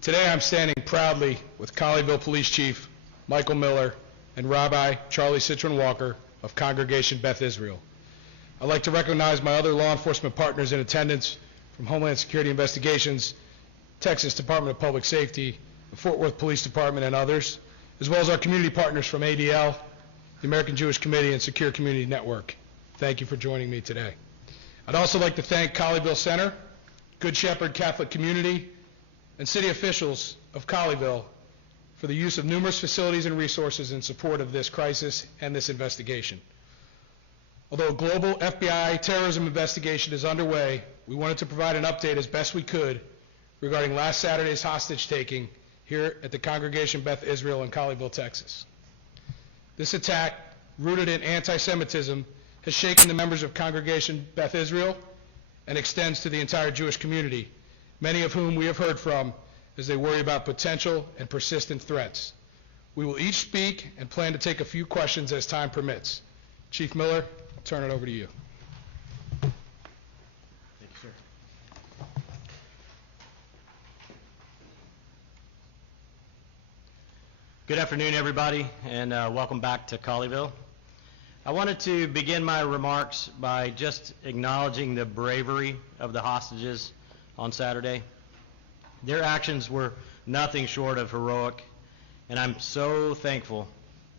Today I'm standing proudly with Colleyville Police Chief Michael Miller and Rabbi Charlie Citron Walker of Congregation Beth Israel. I'd like to recognize my other law enforcement partners in attendance from Homeland Security Investigations, Texas Department of Public Safety, the Fort Worth Police Department, and others, as well as our community partners from ADL, the American Jewish Committee, and Secure Community Network. Thank you for joining me today. I'd also like to thank Colleyville Center, Good Shepherd Catholic Community, and city officials of Colleyville for the use of numerous facilities and resources in support of this crisis and this investigation. Although a global FBI terrorism investigation is underway, we wanted to provide an update as best we could regarding last Saturday's hostage taking here at the Congregation Beth Israel in Colleyville, Texas. This attack, rooted in anti-Semitism, has shaken the members of Congregation Beth Israel and extends to the entire Jewish community, many of whom we have heard from as they worry about potential and persistent threats. We will each speak and plan to take a few questions as time permits. Chief Miller, I'll turn it over to you. Thank you, sir. Good afternoon, everybody, and welcome back to Colleyville. I wanted to begin my remarks by just acknowledging the bravery of the hostages on Saturday. Their actions were nothing short of heroic, and I'm so thankful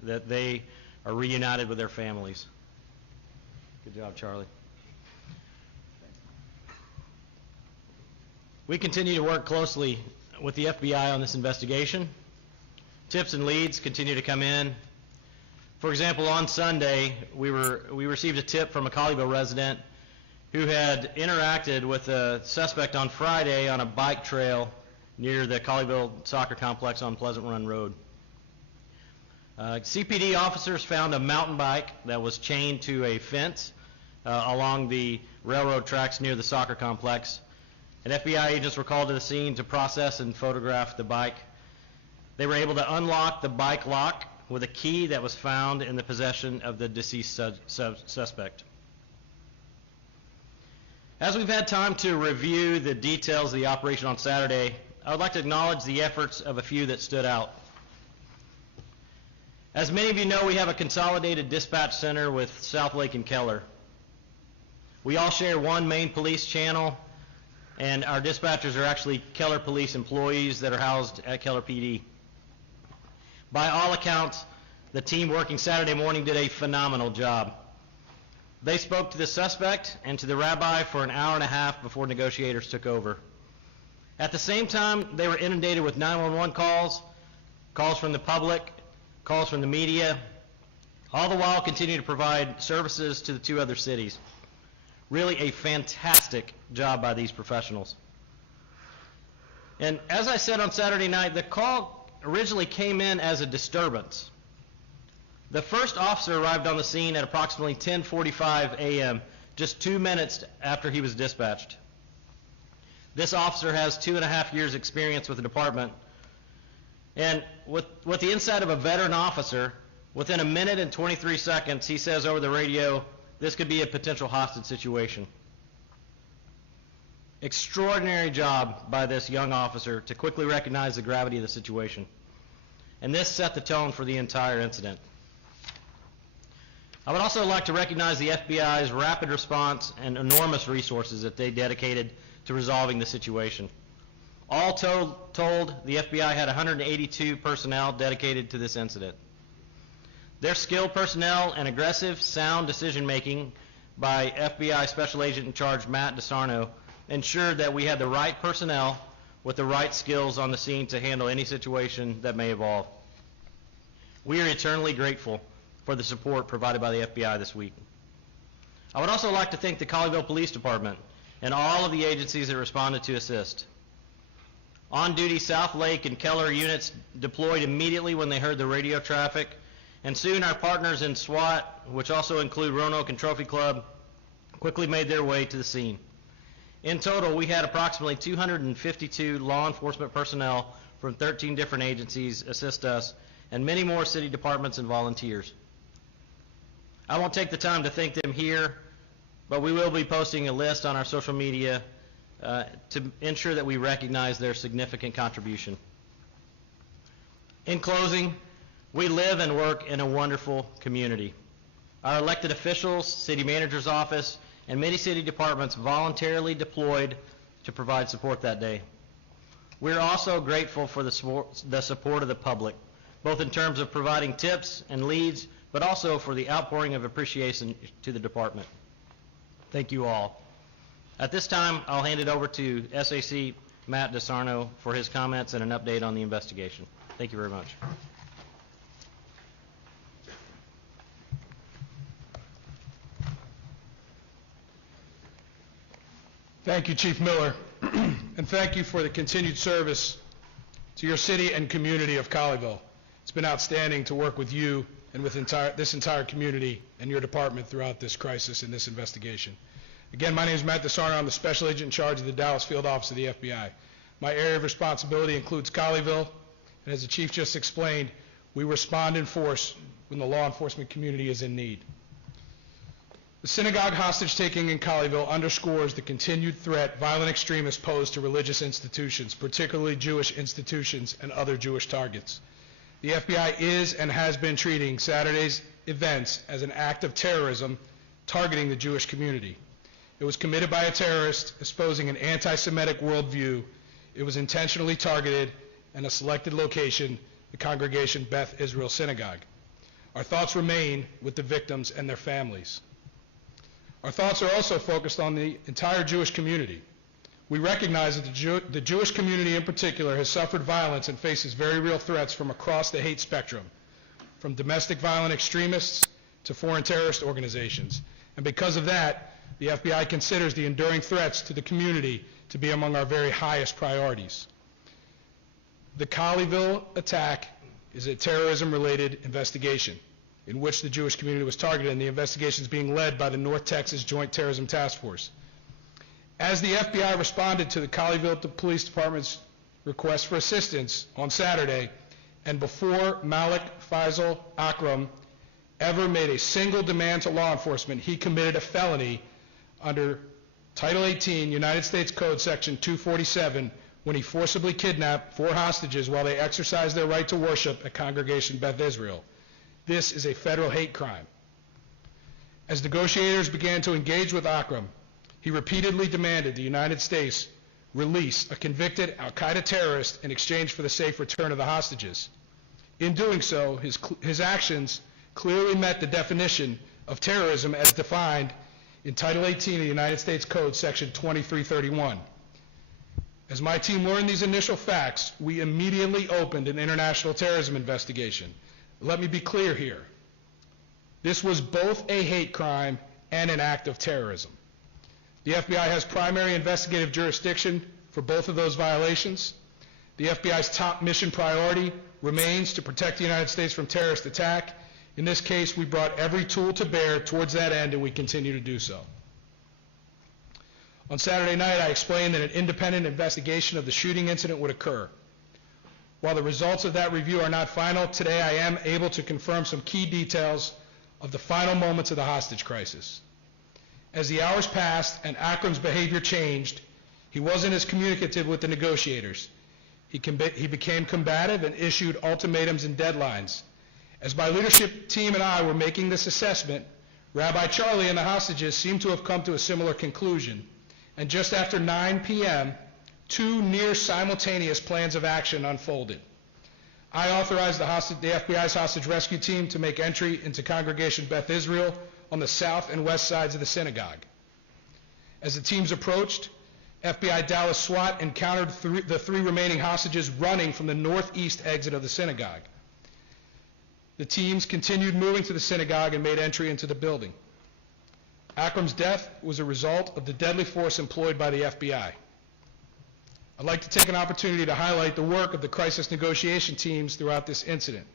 that they are reunited with their families. Good job, Charlie. We continue to work closely with the FBI on this investigation. Tips and leads continue to come in. For example, on Sunday, we received a tip from a Colleyville resident who had interacted with a suspect on Friday on a bike trail near the Colleyville soccer complex on Pleasant Run Road. CPD officers found a mountain bike that was chained to a fence along the railroad tracks near the soccer complex. And FBI agents were called to the scene to process and photograph the bike. They were able to unlock the bike lock with a key that was found in the possession of the deceased suspect. As we've had time to review the details of the operation on Saturday, I would like to acknowledge the efforts of a few that stood out. As many of you know, we have a consolidated dispatch center with South Lake and Keller. We all share one main police channel, and our dispatchers are actually Keller police employees that are housed at Keller PD. By all accounts, the team working Saturday morning did a phenomenal job. They spoke to the suspect and to the rabbi for an hour and a half before negotiators took over. At the same time, they were inundated with 911 calls, calls from the public, calls from the media, all the while continue to provide services to the two other cities. Really a fantastic job by these professionals. And as I said on Saturday night, the call originally came in as a disturbance. The first officer arrived on the scene at approximately 10:45 a.m., just 2 minutes after he was dispatched. This officer has 2.5 years experience with the department, and with the insight of a veteran officer, within 1 minute and 23 seconds, he says over the radio, this could be a potential hostage situation. Extraordinary job by this young officer to quickly recognize the gravity of the situation. And this set the tone for the entire incident. I would also like to recognize the FBI's rapid response and enormous resources that they dedicated to resolving the situation. All told, the FBI had 182 personnel dedicated to this incident. Their skilled personnel and aggressive, sound decision-making by FBI Special Agent in Charge Matt DeSarno ensured that we had the right personnel with the right skills on the scene to handle any situation that may evolve. We are eternally grateful for the support provided by the FBI this week. I would also like to thank the Colleyville Police Department and all of the agencies that responded to assist. On-duty South Lake and Keller units deployed immediately when they heard the radio traffic, and soon our partners in SWAT, which also include Roanoke and Trophy Club, quickly made their way to the scene. In total, we had approximately 252 law enforcement personnel from 13 different agencies assist us, and many more city departments and volunteers. I won't take the time to thank them here, but we will be posting a list on our social media to ensure that we recognize their significant contribution. In closing, we live and work in a wonderful community. Our elected officials, city manager's office, and many city departments voluntarily deployed to provide support that day. We're also grateful for the support of the public, both in terms of providing tips and leads, but also for the outpouring of appreciation to the department. Thank you all. At this time, I'll hand it over to SAC Matt DeSarno for his comments and an update on the investigation. Thank you very much. Thank you, Chief Miller, and thank you for the continued service to your city and community of Colleyville. It's been outstanding to work with you and with this entire community and your department throughout this crisis and this investigation. Again, my name is Matt DeSarno. I'm the Special Agent in charge of the Dallas Field Office of the FBI. My area of responsibility includes Colleyville, and as the Chief just explained, we respond in force when the law enforcement community is in need. The synagogue hostage-taking in Colleyville underscores the continued threat violent extremists pose to religious institutions, particularly Jewish institutions and other Jewish targets. The FBI is and has been treating Saturday's events as an act of terrorism targeting the Jewish community. It was committed by a terrorist espousing an anti-Semitic worldview. It was intentionally targeted in a selected location, the Congregation Beth Israel synagogue. Our thoughts remain with the victims and their families. Our thoughts are also focused on the entire Jewish community. We recognize that the Jewish community in particular has suffered violence and faces very real threats from across the hate spectrum, from domestic violent extremists to foreign terrorist organizations. And because of that, the FBI considers the enduring threats to the community to be among our very highest priorities. The Colleyville attack is a terrorism-related investigation in which the Jewish community was targeted, and the investigation is being led by the North Texas Joint Terrorism Task Force. As the FBI responded to the Colleyville Police Department's request for assistance on Saturday, and before Malik Faisal Akram ever made a single demand to law enforcement, he committed a felony under Title 18, United States Code, Section 247, when he forcibly kidnapped 4 hostages while they exercised their right to worship at Congregation Beth Israel. This is a federal hate crime. As negotiators began to engage with Akram, he repeatedly demanded the United States release a convicted al-Qaeda terrorist in exchange for the safe return of the hostages. In doing so, his actions clearly met the definition of terrorism as defined in Title 18 of the United States Code, Section 2331. As my team learned these initial facts, we immediately opened an international terrorism investigation. Let me be clear here. This was both a hate crime and an act of terrorism. The FBI has primary investigative jurisdiction for both of those violations. The FBI's top mission priority remains to protect the United States from terrorist attack. In this case, we brought every tool to bear towards that end, and we continue to do so. On Saturday night, I explained that an independent investigation of the shooting incident would occur. While the results of that review are not final, today I am able to confirm some key details of the final moments of the hostage crisis. As the hours passed and Akram's behavior changed, he wasn't as communicative with the negotiators. He became combative and issued ultimatums and deadlines. As my leadership team and I were making this assessment, Rabbi Charlie and the hostages seemed to have come to a similar conclusion. And just after 9 p.m., 2 near simultaneous plans of action unfolded. I authorized the FBI's hostage rescue team to make entry into Congregation Beth Israel on the south and west sides of the synagogue. As the teams approached, FBI Dallas SWAT encountered the 3 remaining hostages running from the northeast exit of the synagogue. The teams continued moving to the synagogue and made entry into the building. Akram's death was a result of the deadly force employed by the FBI. I'd like to take an opportunity to highlight the work of the crisis negotiation teams throughout this incident.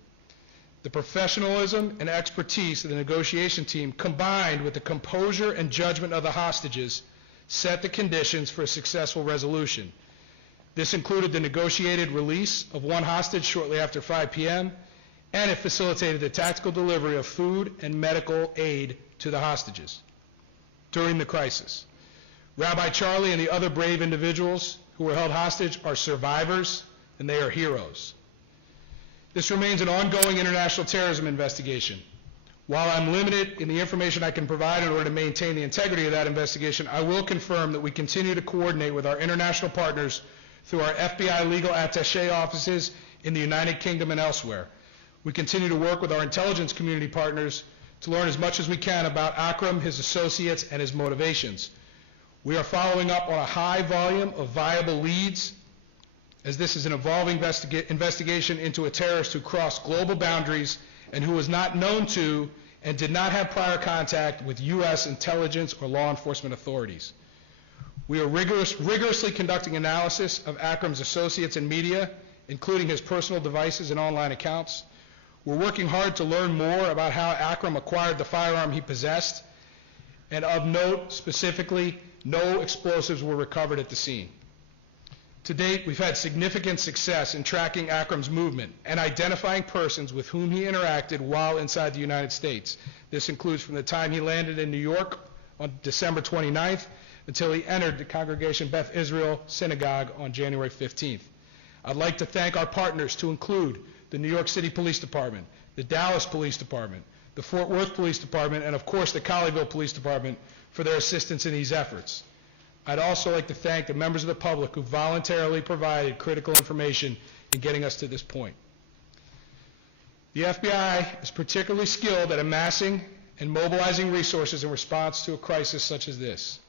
The professionalism and expertise of the negotiation team, combined with the composure and judgment of the hostages, set the conditions for a successful resolution. This included the negotiated release of 1 hostage shortly after 5 p.m., and it facilitated the tactical delivery of food and medical aid to the hostages during the crisis. Rabbi Charlie and the other brave individuals who were held hostage are survivors, and they are heroes. This remains an ongoing international terrorism investigation. While I'm limited in the information I can provide in order to maintain the integrity of that investigation, I will confirm that we continue to coordinate with our international partners through our FBI legal attaché offices in the United Kingdom and elsewhere. We continue to work with our intelligence community partners to learn as much as we can about Akram, his associates, and his motivations. We are following up on a high volume of viable leads, as this is an evolving investigation into a terrorist who crossed global boundaries and who was not known to and did not have prior contact with U.S. intelligence or law enforcement authorities. We are rigorously conducting analysis of Akram's associates and media, including his personal devices and online accounts. We're working hard to learn more about how Akram acquired the firearm he possessed, and of note, specifically, no explosives were recovered at the scene. To date, we've had significant success in tracking Akram's movement and identifying persons with whom he interacted while inside the United States. This includes from the time he landed in New York on December 29th until he entered the Congregation Beth Israel synagogue on January 15th. I'd like to thank our partners, to include the New York City Police Department, the Dallas Police Department, the Fort Worth Police Department, and of course the Colleyville Police Department for their assistance in these efforts. I'd also like to thank the members of the public who voluntarily provided critical information in getting us to this point. The FBI is particularly skilled at amassing and mobilizing resources in response to a crisis such as this.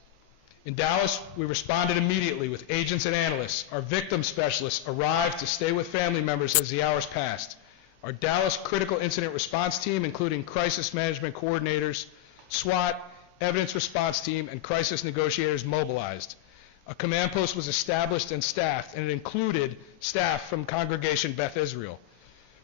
In Dallas, we responded immediately with agents and analysts. Our victim specialists arrived to stay with family members as the hours passed. Our Dallas Critical Incident Response Team, including crisis management coordinators, SWAT, evidence response team, and crisis negotiators mobilized. A command post was established and staffed, and it included staff from Congregation Beth Israel.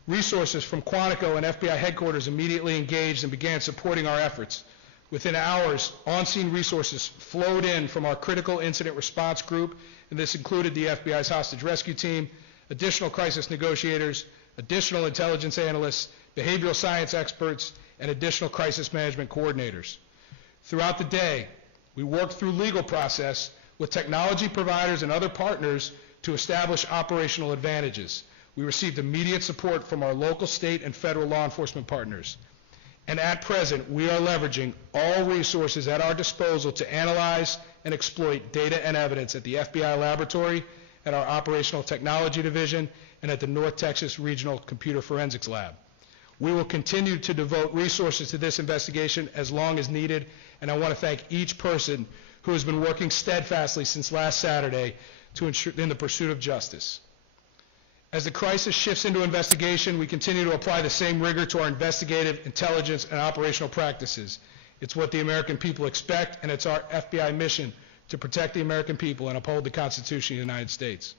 Resources from Quantico and FBI headquarters immediately engaged and began supporting our efforts. Within hours, on-scene resources flowed in from our critical incident response group, and this included the FBI's hostage rescue team, additional crisis negotiators, additional intelligence analysts, behavioral science experts, and additional crisis management coordinators. Throughout the day, we worked through legal process with technology providers and other partners to establish operational advantages. We received immediate support from our local, state, and federal law enforcement partners. And at present, we are leveraging all resources at our disposal to analyze and exploit data and evidence at the FBI laboratory, at our Operational Technology Division, and at the North Texas Regional Computer Forensics Lab. We will continue to devote resources to this investigation as long as needed, and I want to thank each person who has been working steadfastly since last Saturday to ensure in the pursuit of justice. As the crisis shifts into investigation, we continue to apply the same rigor to our investigative, intelligence, and operational practices. It's what the American people expect, and it's our FBI mission to protect the American people and uphold the Constitution of the United States.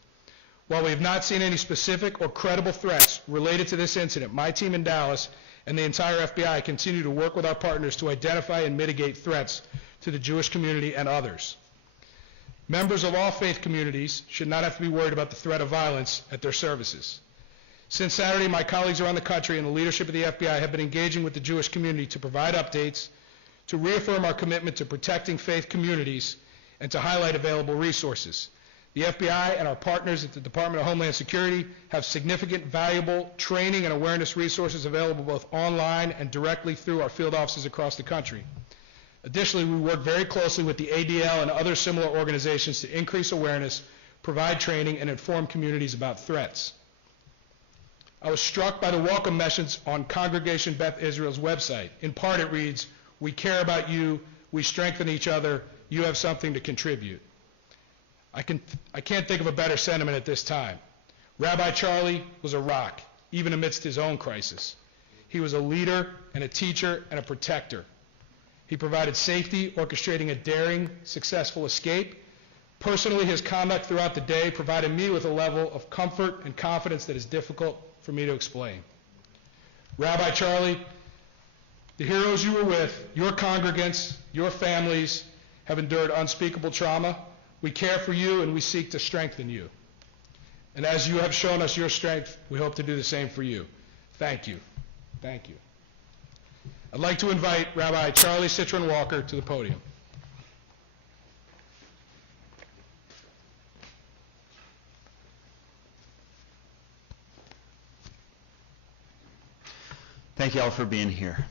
While we have not seen any specific or credible threats related to this incident, my team in Dallas and the entire FBI continue to work with our partners to identify and mitigate threats to the Jewish community and others. Members of all faith communities should not have to be worried about the threat of violence at their services. Since Saturday, my colleagues around the country and the leadership of the FBI have been engaging with the Jewish community to provide updates, to reaffirm our commitment to protecting faith communities, and to highlight available resources. The FBI and our partners at the Department of Homeland Security have significant, valuable training and awareness resources available both online and directly through our field offices across the country. Additionally, we work very closely with the ADL and other similar organizations to increase awareness, provide training, and inform communities about threats. I was struck by the welcome message on Congregation Beth Israel's website. In part, it reads, "We care about you, we strengthen each other, you have something to contribute." I can't think of a better sentiment at this time. Rabbi Charlie was a rock, even amidst his own crisis. He was a leader and a teacher and a protector. He provided safety, orchestrating a daring, successful escape. Personally, his conduct throughout the day provided me with a level of comfort and confidence that is difficult for me to explain. Rabbi Charlie, the heroes you were with, your congregants, your families, have endured unspeakable trauma. We care for you and we seek to strengthen you. And as you have shown us your strength, we hope to do the same for you. Thank you. Thank you. I'd like to invite Rabbi Charlie Citron Walker to the podium. Thank you all for being here.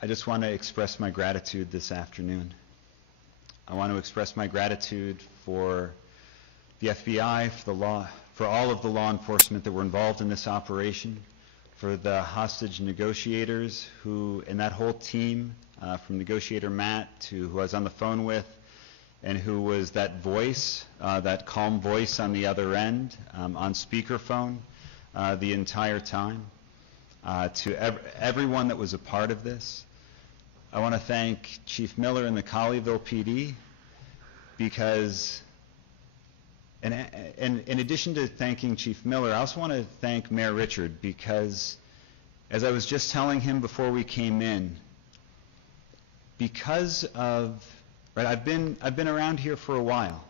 I just want to express my gratitude this afternoon. I want to express my gratitude for the FBI, for all of the law enforcement that were involved in this operation, for the hostage negotiators and that whole team, from negotiator Matt to who I was on the phone with, and who was that voice, that calm voice on the other end, on speakerphone the entire time, to everyone that was a part of this. I want to thank Chief Miller and the Colleyville PD because, and in addition to thanking Chief Miller, I also want to thank Mayor Richard because, as I was just telling him before we came in, because of, right, I've been around here for a while,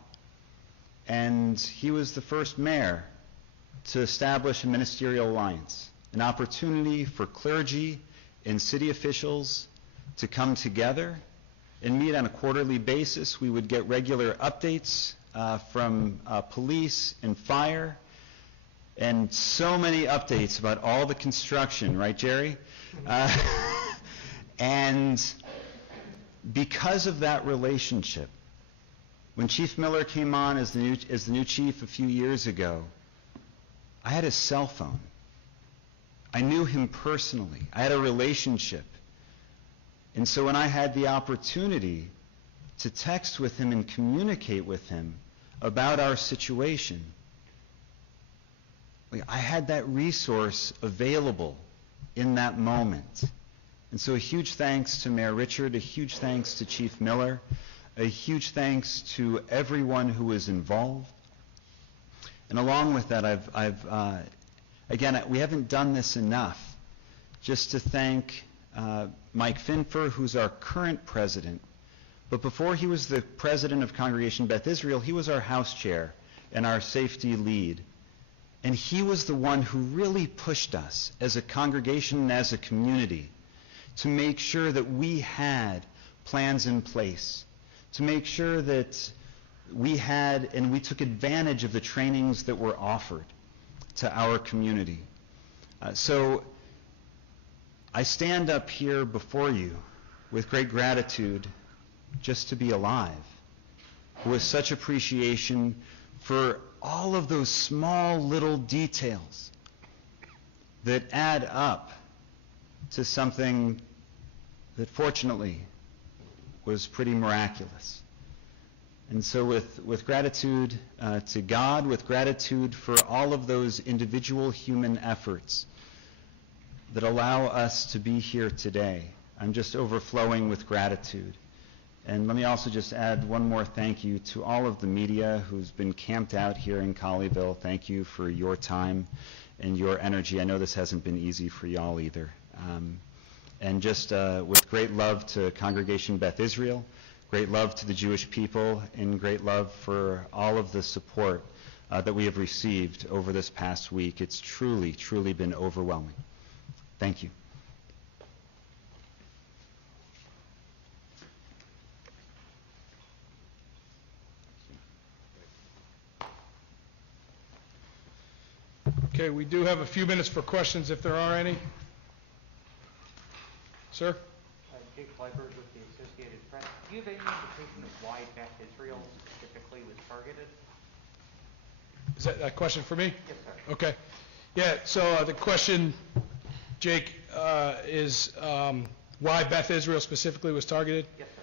and he was the first mayor to establish a ministerial alliance, an opportunity for clergy and city officials to come together and meet on a quarterly basis. We would get regular updates from police and fire, and so many updates about all the construction, right, Jerry? And because of that relationship, when Chief Miller came on as the new chief a few years ago, I had his cell phone. I knew him personally. I had a relationship. And so when I had the opportunity to text with him and communicate with him about our situation, I had that resource available in that moment. And so a huge thanks to Mayor Richard, a huge thanks to Chief Miller, a huge thanks to everyone who was involved. And along with that, again, we haven't done this enough, just to thank Mike Finfer, who's our current president. But before he was the president of Congregation Beth Israel, he was our house chair and our safety lead. And he was the one who really pushed us as a congregation and as a community to make sure that we had plans in place, to make sure that we had and we took advantage of the trainings that were offered to our community. So I stand up here before you with great gratitude just to be alive, with such appreciation for all of those small little details that add up to something that fortunately was pretty miraculous. And so with gratitude to God, with gratitude for all of those individual human efforts that allow us to be here today, I'm just overflowing with gratitude. And let me also just add one more thank you to all of the media who's been camped out here in Colleyville. Thank you for your time and your energy. I know this hasn't been easy for y'all either. And just with great love to Congregation Beth Israel, great love to the Jewish people, and great love for all of the support that we have received over this past week. It's truly, truly been overwhelming. Thank you. Okay, we do have a few minutes for questions if there are any. Sir? Jake Fleiberg with the Associated Press. Do you have any indication of why Beth Israel specifically was targeted? Is that a question for me? Yes, sir. Okay. Yeah, so the question, Jake, is why Beth Israel specifically was targeted? Yes, sir.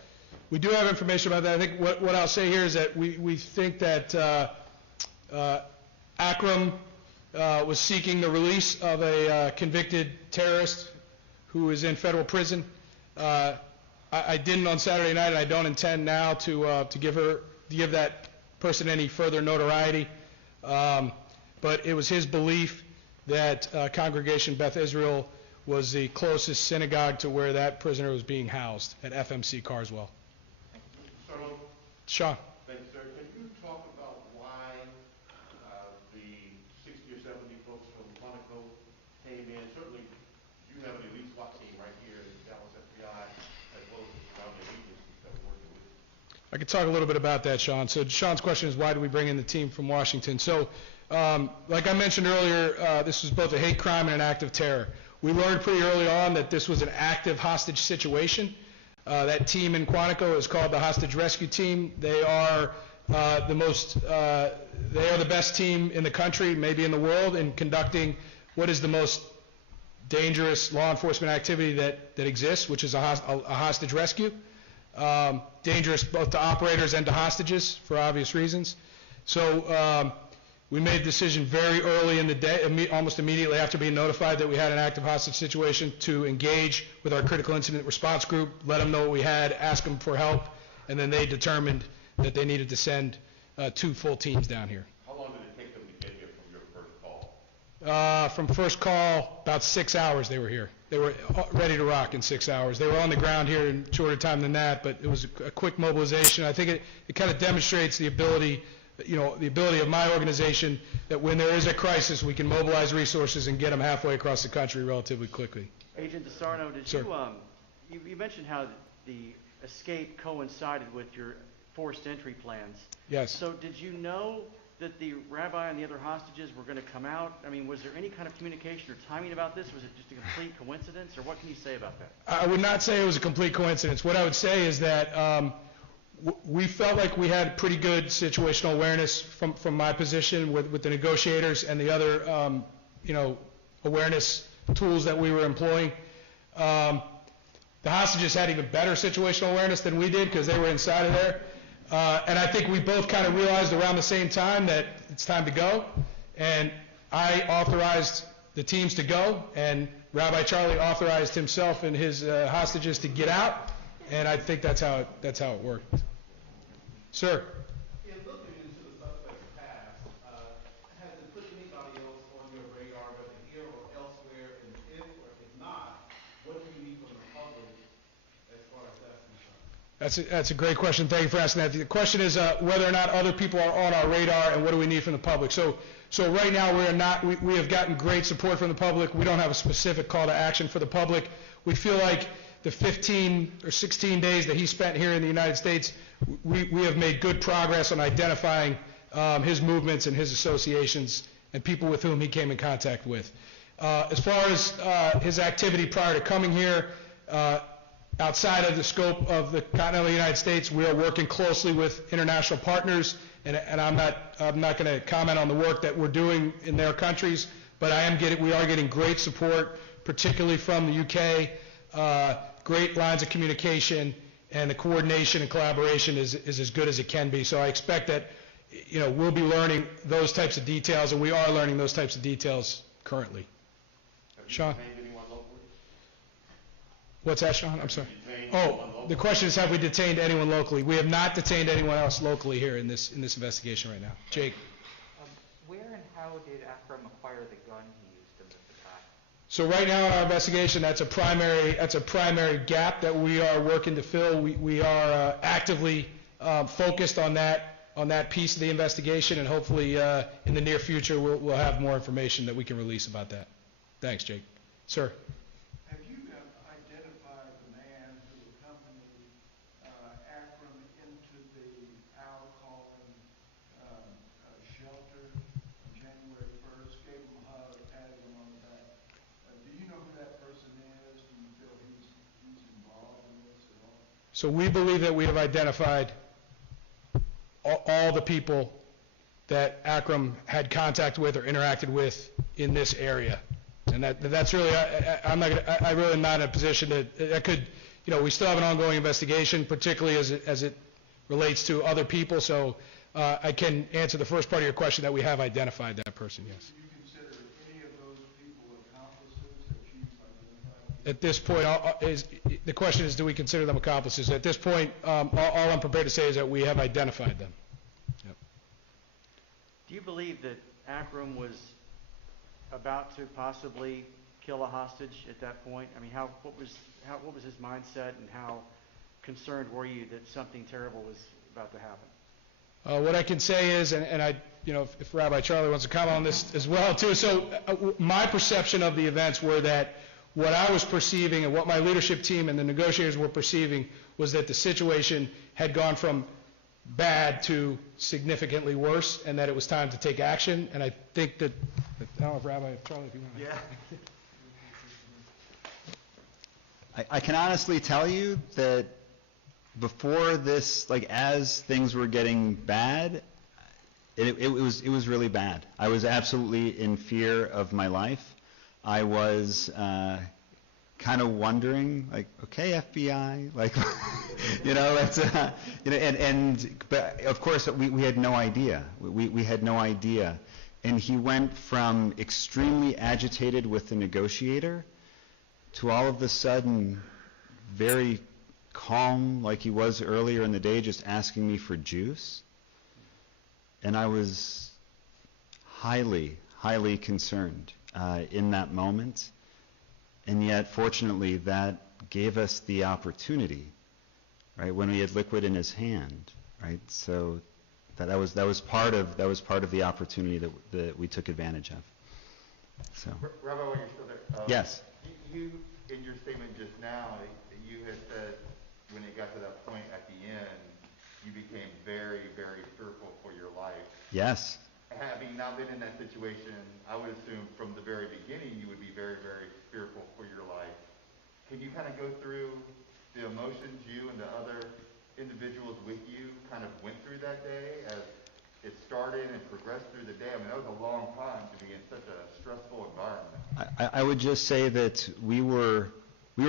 We do have information about that. I think what I'll say here is that we think that Akram was seeking the release of a convicted terrorist who is in federal prison. I didn't on Saturday night, and I don't intend now to give that person any further notoriety. But it was his belief that Congregation Beth Israel was the closest synagogue to where that prisoner was being housed at FMC Carswell. Sean. Thank you, sir. Can you talk about why the 60 or 70 folks from Monaco came in? Certainly, you have an elite SWAT team right here in Dallas FBI, as well as the surrounding agencies that we're working with. I could talk a little bit about that, Sean. So Sean's question is, why did we bring in the team from Washington? So, like I mentioned earlier, this was both a hate crime and an act of terror. We learned pretty early on that this was an active hostage situation. That team in Quantico is called the Hostage Rescue Team. They are they are the best team in the country, maybe in the world, in conducting what is the most dangerous law enforcement activity that exists, which is a hostage rescue. Dangerous both to operators and to hostages for obvious reasons. So we made a decision very early in the day, almost immediately after being notified that we had an active hostage situation, to engage with our critical incident response group, let them know what we had, ask them for help, and then they determined that they needed to send 2 full teams down here. How long did it take them to get here from your first call? From first call, about 6 hours they were here. They were ready to rock in 6 hours. They were on the ground here in shorter time than that, but it was a quick mobilization. I think it kind of demonstrates the ability of my organization that when there is a crisis, we can mobilize resources and get them halfway across the country relatively quickly. Agent DeSarno, Sir. You mentioned how the escape coincided with your forced entry plans. Yes. So did you know that the rabbi and the other hostages were going to come out? I mean, was there any kind of communication or timing about this? Was it just a complete coincidence, or what can you say about that? I would not say it was a complete coincidence. What I would say is that we felt like we had pretty good situational awareness from my position with the negotiators and the other awareness tools that we were employing. The hostages had even better situational awareness than we did because they were inside of there. And I think we both kind of realized around the same time that it's time to go. And I authorized the teams to go, and Rabbi Charlie authorized himself and his hostages to get out. And I think that's how it worked. Sir. In looking into the suspect's past, has it put anybody else on your radar, whether here or elsewhere? And if or if not, what do you need from the public as far as that's concerned? That's a great question. Thank you for asking that. The question is whether or not other people are on our radar and what do we need from the public. So right now we have gotten great support from the public. We don't have a specific call to action for the public. We feel like the 15 or 16 days that he spent here in the United States, we have made good progress on identifying his movements and his associations and people with whom he came in contact with. As far as his activity prior to coming here, outside of the scope of the continental United States, we are working closely with international partners, and I'm not going to comment on the work that we're doing in their countries, but we are getting great support, particularly from the UK. Great lines of communication, and the coordination and collaboration is as good as it can be. So I expect that we'll be learning those types of details, and we are learning those types of details currently. Sean? Detained anyone locally? What's that, Sean? I'm sorry. Detained anyone locally? The question is, have we detained anyone locally? We have not detained anyone else locally here in this investigation right now. Jake? Where and how did Akram acquire the gun he used in this attack? So right now in our investigation, that's a primary gap that we are working to fill. We are actively focused on that piece of the investigation, and hopefully in the near future we'll have more information that we can release about that. Thanks, Jake. Sir. Have you identified the man who accompanied Akram into the Al Collin shelter on January 1st, gave him a hug, patted him on the back? Do you know who that person is? Do you feel he's involved in this at all? So we believe that we have identified all the people that Akram had contact with or interacted with in this area. And that's really, I really am not in a position that could, we still have an ongoing investigation, particularly as it relates to other people. So I can answer the first part of your question that we have identified that person, yes. Do you consider any of those people accomplices that you've identified? At this point, the question is, do we consider them accomplices? At this point, all I'm prepared to say is that we have identified them. Yep. Do you believe that Akram was about to possibly kill a hostage at that point? I mean, what was his mindset, and how concerned were you that something terrible was about to happen? What I can say is, and I, if Rabbi Charlie wants to comment on this as well too. So my perception of the events were that what I was perceiving and what my leadership team and the negotiators were perceiving was that the situation had gone from bad to significantly worse, and that it was time to take action. And I think that, I don't know if Rabbi, Charlie, if you want to. Yeah. I can honestly tell you that before this, like as things were getting bad, it was really bad. I was absolutely in fear of my life. I was kind of wondering, like, okay, FBI, like, let's, but of course we had no idea. We had no idea. And he went from extremely agitated with the negotiator to all of a sudden very calm like he was earlier in the day, just asking me for juice. And I was highly, highly concerned in that moment. And yet, fortunately, that gave us the opportunity, right, when we had liquid in his hand, right? So that was part of the opportunity that we took advantage of. So. Rabbi, while you're still there. Yes. You, in your statement just now, you had said when it got to that point at the end, you became very, very fearful for your life. Yes. Having not been in that situation, I would assume from the very beginning you would be very, very fearful for your life. Can you kind of go through the emotions you and the other individuals with you kind of went through that day as it started and progressed through the day? I mean, that was a long time to be in such a stressful environment. I would just say that we were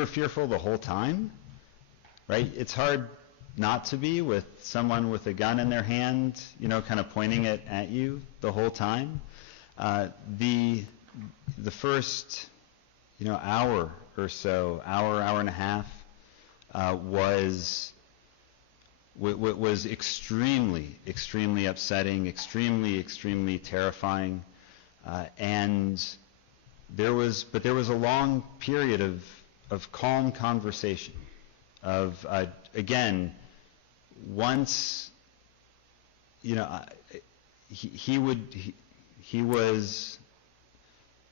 fearful the whole time, right? It's hard not to be with someone with a gun in their hand, kind of pointing it at you the whole time. The first, hour or so, hour and a half, was extremely, extremely upsetting, extremely terrifying, and there was a long period of calm conversation, of again, once he was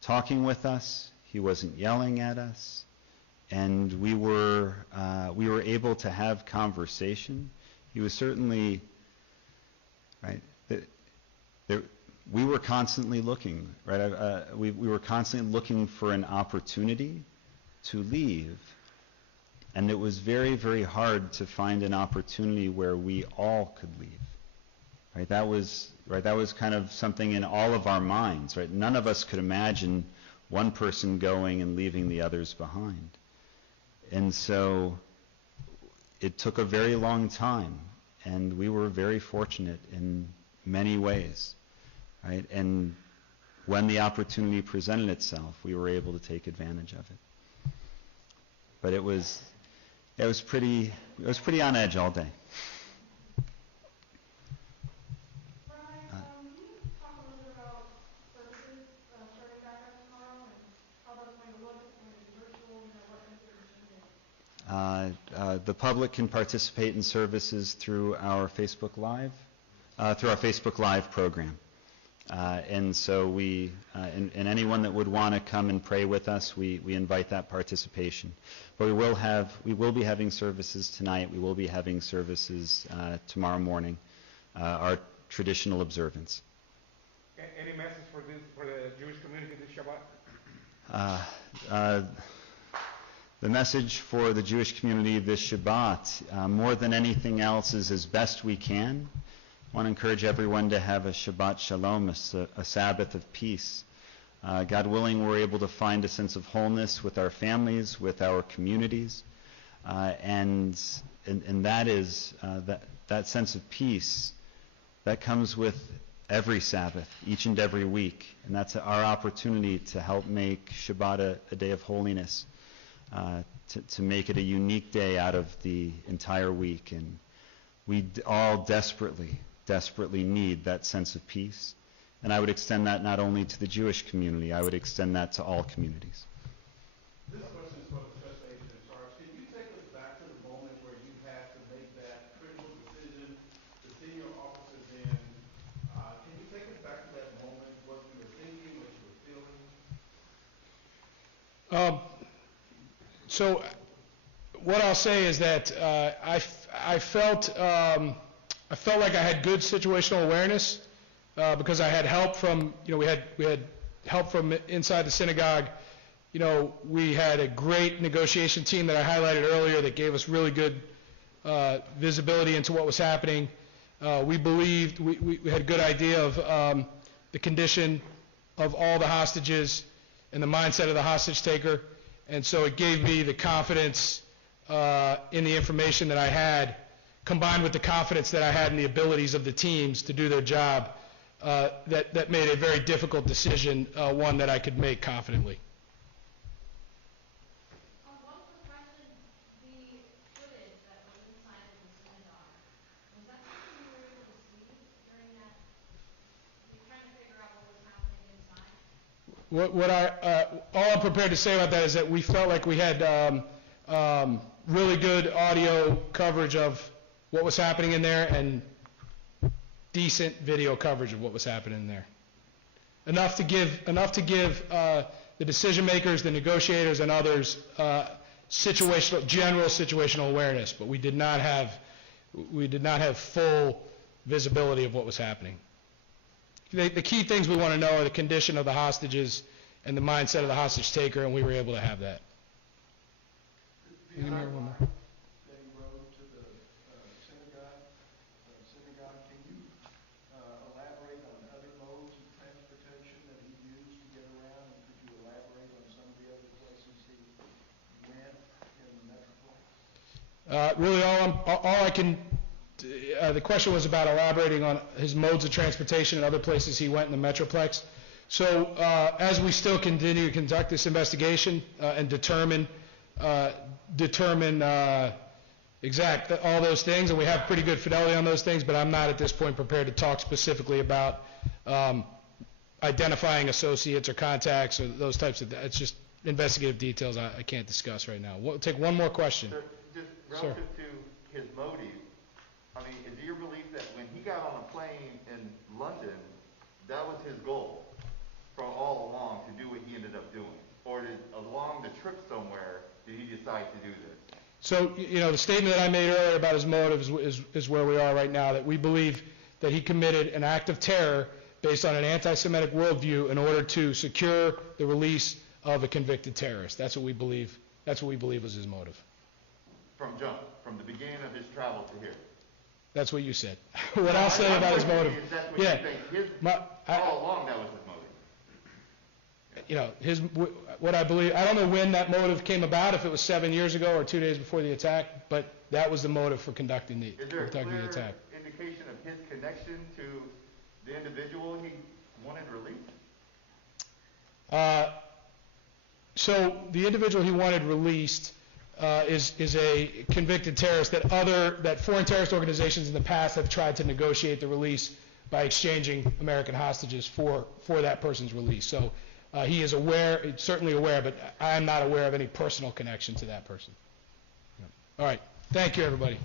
talking with us, he wasn't yelling at us, and we were able to have conversation. He was certainly, right, we were constantly looking, right? We were constantly looking for an opportunity to leave. And it was very, very hard to find an opportunity where we all could leave. Right? That was kind of something in all of our minds, right? None of us could imagine one person going and leaving the others behind. And so it took a very long time, and we were very fortunate in many ways, right? And when the opportunity presented itself, we were able to take advantage of it. But it was pretty on edge all day. Can you talk a little bit about services starting back up tomorrow and how that's going to look? Is it going to be virtual? What things are changing? The public can participate in services through our Facebook Live program. And so and anyone that would want to come and pray with us, we invite that participation. But we will be having services tonight. We will be having services tomorrow morning, our traditional observance. Any message for the Jewish community this Shabbat? The message for the Jewish community this Shabbat, more than anything else, is as best we can. I want to encourage everyone to have a Shabbat Shalom, a Sabbath of peace. God willing, we're able to find a sense of wholeness with our families, with our communities, and that is that sense of peace that comes with every Sabbath, each and every week, and that's our opportunity to help make Shabbat a day of holiness, to make it a unique day out of the entire week, and we all desperately need that sense of peace. And I would extend that not only to the Jewish community, I would extend that to all communities. This question is for the special agent in charge. Can you take us back to the moment where you had to make that critical decision to send your officers in? Can you take us back to that moment, what you were thinking, what you were feeling? So what I'll say is that I felt I felt like I had good situational awareness because I had help from, we had help from inside the synagogue. We had a great negotiation team that I highlighted earlier that gave us really good visibility into what was happening. We believed, we had a good idea of the condition of all the hostages and the mindset of the hostage taker, and so it gave me the confidence in the information that I had, combined with the confidence that I had in the abilities of the teams to do their job, that made a very difficult decision, one that I could make confidently. One quick question, the footage that was inside of the synagogue, was that something you were able to see during that, you were trying to figure out what was happening inside? All I'm prepared to say about that is that we felt like we had really good audio coverage of what was happening in there and decent video coverage of what was happening in there. Enough to give the decision makers, the negotiators, and others general situational awareness, but we did not have full visibility of what was happening. The key things we want to know are the condition of the hostages and the mindset of the hostage taker, and we were able to have that. One more. Getting road to the synagogue, can you elaborate on other modes of transportation that he used to get around, and could you elaborate on some of the other places he went in the metroplex? Really, all I can. The question was about elaborating on his modes of transportation and other places he went in the metroplex. So, as we still continue to conduct this investigation and determine exact all those things, and we have pretty good fidelity on those things, but I'm not at this point prepared to talk specifically about identifying associates or contacts or those types of. It's just investigative details I can't discuss right now. We'll take one more question. Sir, just relative to his motive, I mean, is it your belief that when he got on a plane in London, that was his goal from all along to do what he ended up doing? Or did along the trip somewhere did he decide to do this? So, the statement that I made earlier about his motives is where we are right now, that we believe that he committed an act of terror based on an anti-Semitic worldview in order to secure the release of a convicted terrorist. That's what we believe. That's what we believe was his motive. From the beginning of his travel to here. That's what you said. What I'll say about his motive. Yeah. All along that was his motive. What I believe, I don't know when that motive came about, if it was 7 years ago or 2 days before the attack, but that was the motive for conducting the attack. Is there a clear indication of his connection to the individual he wanted released? So the individual he wanted released is a convicted terrorist that foreign terrorist organizations in the past have tried to negotiate the release by exchanging American hostages for that person's release. So he is certainly aware, but I am not aware of any personal connection to that person. All right. Thank you, everybody.